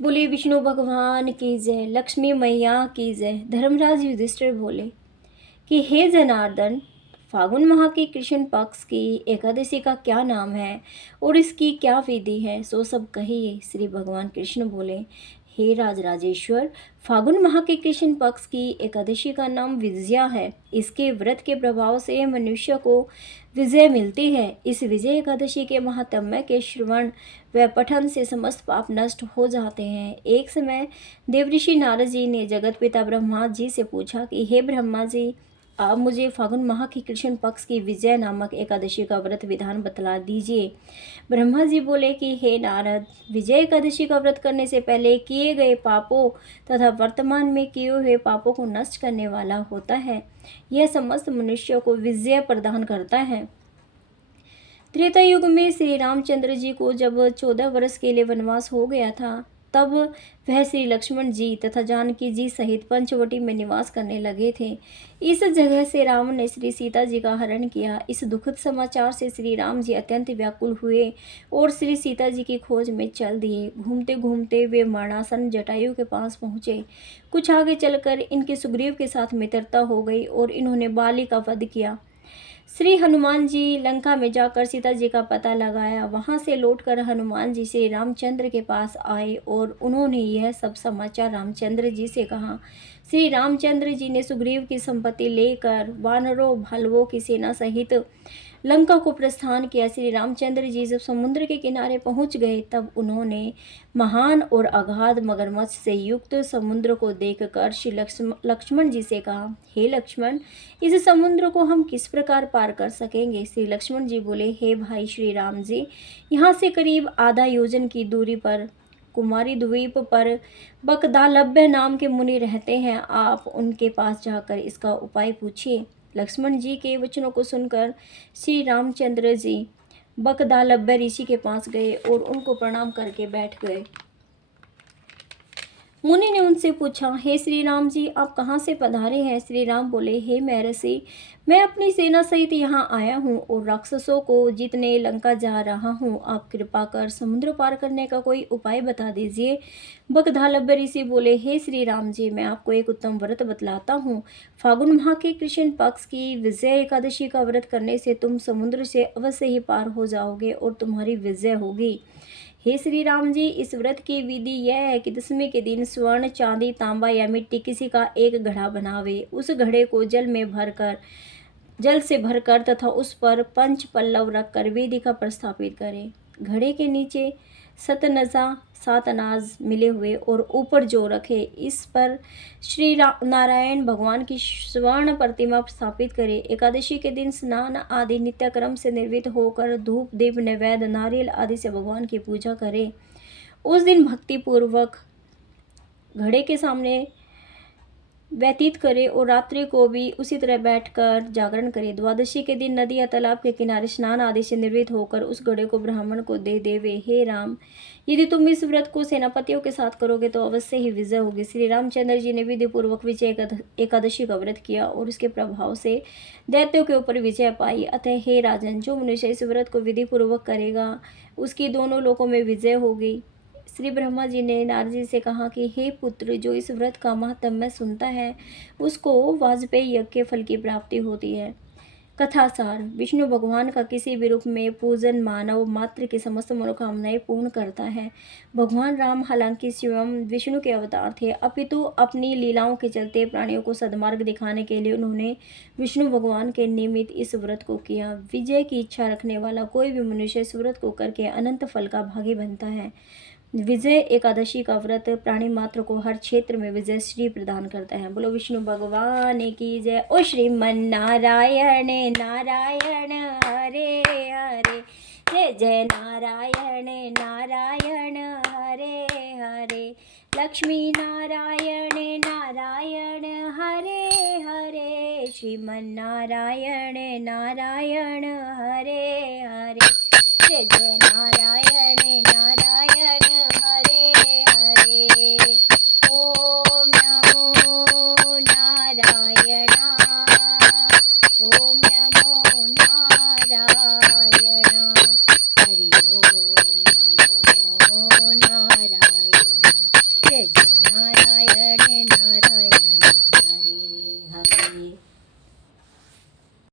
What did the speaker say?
बोले विष्णु भगवान की जय, लक्ष्मी मैया की जय। धर्मराज युधिष्ठिर बोले कि हे जनार्दन, फागुन माह की कृष्ण पक्ष की एकादशी का क्या नाम है और इसकी क्या विधि है, सो सब कहिए। श्री भगवान कृष्ण बोले, हे राज राजेश्वर, फागुन माह के कृष्ण पक्ष की एकादशी का नाम विजया है। इसके व्रत के प्रभाव से मनुष्य को विजय मिलती है। इस विजय एकादशी के महात्म्य के श्रवण व पठन से समस्त पाप नष्ट हो जाते हैं। एक समय देवऋषि नारद जी ने जगत पिता ब्रह्मा जी से पूछा कि हे ब्रह्मा जी, आप मुझे फागुन माह की कृष्ण पक्ष की विजय नामक एकादशी का व्रत विधान बतला दीजिए। ब्रह्मा जी बोले कि हे नारद, विजय एकादशी का व्रत करने से पहले किए गए पापों तथा वर्तमान में किए हुए पापों को नष्ट करने वाला होता है। यह समस्त मनुष्यों को विजय प्रदान करता है। त्रेता युग में श्री रामचंद्र जी को जब 14 वर्ष के लिए वनवास हो गया था, तब वह श्री लक्ष्मण जी तथा जानकी जी सहित पंचवटी में निवास करने लगे थे। इस जगह से रावण ने श्री सीता जी का हरण किया। इस दुखद समाचार से श्री राम जी अत्यंत व्याकुल हुए और श्री सीता जी की खोज में चल दिए। घूमते घूमते वे मरणासन जटायु के पास पहुंचे। कुछ आगे चलकर इनके सुग्रीव के साथ मित्रता हो गई और इन्होंने बाली का वध किया। श्री हनुमान जी लंका में जाकर सीता जी का पता लगाया। वहां से लौटकर हनुमान जी श्री रामचंद्र के पास आए और उन्होंने यह सब समाचार रामचंद्र जी से कहा। श्री रामचंद्र जी ने सुग्रीव की संपत्ति लेकर वानरों भालुओं की सेना सहित लंका को प्रस्थान किया। श्री रामचंद्र जी जब समुद्र के किनारे पहुंच गए, तब उन्होंने महान और अगाध मगरमच्छ से युक्त समुद्र को देखकर श्री लक्ष्मण जी से कहा, हे लक्ष्मण, इस समुद्र को हम किस प्रकार पार कर सकेंगे। श्री लक्ष्मण जी बोले, हे भाई श्री राम जी, यहाँ से करीब आधा योजन की दूरी पर कुमारी द्वीप पर बकदालभ्य नाम के मुनि रहते हैं। आप उनके पास जाकर इसका उपाय पूछिए। लक्ष्मण जी के वचनों को सुनकर श्री रामचंद्र जी बकदालभ्य ऋषि के पास गए और उनको प्रणाम करके बैठ गए। मुनि ने उनसे पूछा, हे श्री राम जी, आप कहाँ से पधारे हैं। श्री राम बोले, हे महर्षि, मैं अपनी सेना सहित यहाँ आया हूँ और राक्षसों को जीतने लंका जा रहा हूँ। आप कृपा कर समुद्र पार करने का कोई उपाय बता दीजिए। बकधालभ्य ऋषि बोले, हे श्री राम जी, मैं आपको एक उत्तम व्रत बतलाता हूँ। फागुन माह के कृष्ण पक्ष की विजय एकादशी का व्रत करने से तुम समुद्र से अवश्य ही पार हो जाओगे और तुम्हारी विजय होगी। हे श्री राम जी, इस व्रत की विधि यह है कि दसवीं के दिन स्वर्ण, चांदी, तांबा या मिट्टी किसी का एक घड़ा बनावे। उस घड़े को जल से भरकर तथा उस पर पंच पल्लव रखकर वेदी का प्रस्थापित करें। घड़े के नीचे सतनजा 7 अनाज मिले हुए और ऊपर जो रखे, इस पर श्री नारायण भगवान की स्वर्ण प्रतिमा स्थापित करें। एकादशी के दिन स्नान आदि नित्यक्रम से निर्वित होकर धूप दीप नैवेद्य नारियल आदि से भगवान की पूजा करें। उस दिन भक्ति पूर्वक घड़े के सामने व्यतीत करे और रात्रि को भी उसी तरह बैठकर जागरण करे। द्वादशी के दिन नदी या तालाब के किनारे स्नान आदि से निर्वृत होकर उस घड़े को ब्राह्मण को दे देवे। हे राम, यदि तुम इस व्रत को सेनापतियों के साथ करोगे तो अवश्य ही विजय होगी। श्री रामचंद्र जी ने विधि पूर्वक विजय एकादशी का व्रत किया और उसके प्रभाव से दैत्यों के ऊपर विजय पाई। अतः हे राजन, जो मनुष्य इस व्रत को विधि पूर्वक करेगा, उसकी दोनों लोकों में विजय होगी। श्री ब्रह्मा जी ने नारद जी से कहा कि हे पुत्र, जो इस व्रत का महात्म्य सुनता है, उसको वाजपेयी यज्ञ के फल की प्राप्ति होती है। कथासार, विष्णु भगवान का किसी भी रूप में पूजन मानव मात्र की समस्त मनोकामनाएं पूर्ण करता है। भगवान राम हालांकि स्वयं विष्णु के अवतार थे, अपितु अपनी लीलाओं के चलते प्राणियों को सद्मार्ग दिखाने के लिए उन्होंने विष्णु भगवान के निमित्त इस व्रत को किया। विजय की इच्छा रखने वाला कोई भी मनुष्य इस व्रत को करके अनंत फल का भागी बनता है। विजय एकादशी का व्रत प्राणी मात्र को हर क्षेत्र में विजय श्री प्रदान करता है। बोलो विष्णु भगवान की जय। ओ श्रीमन नारायण नारायण हरे हरे, जय जय नारायण नारायण हरे हरे, लक्ष्मी नारायण नारायण हरे हरे, श्रीमन नारायण नारायण हरे हरे, जय जय नारायण नारायण हरे हरे। ओम नमो नारायणा, ओम नमो नारायणा, हरि ओम नमो नारायणा, जय जय नारायण नारायण हरे हरे।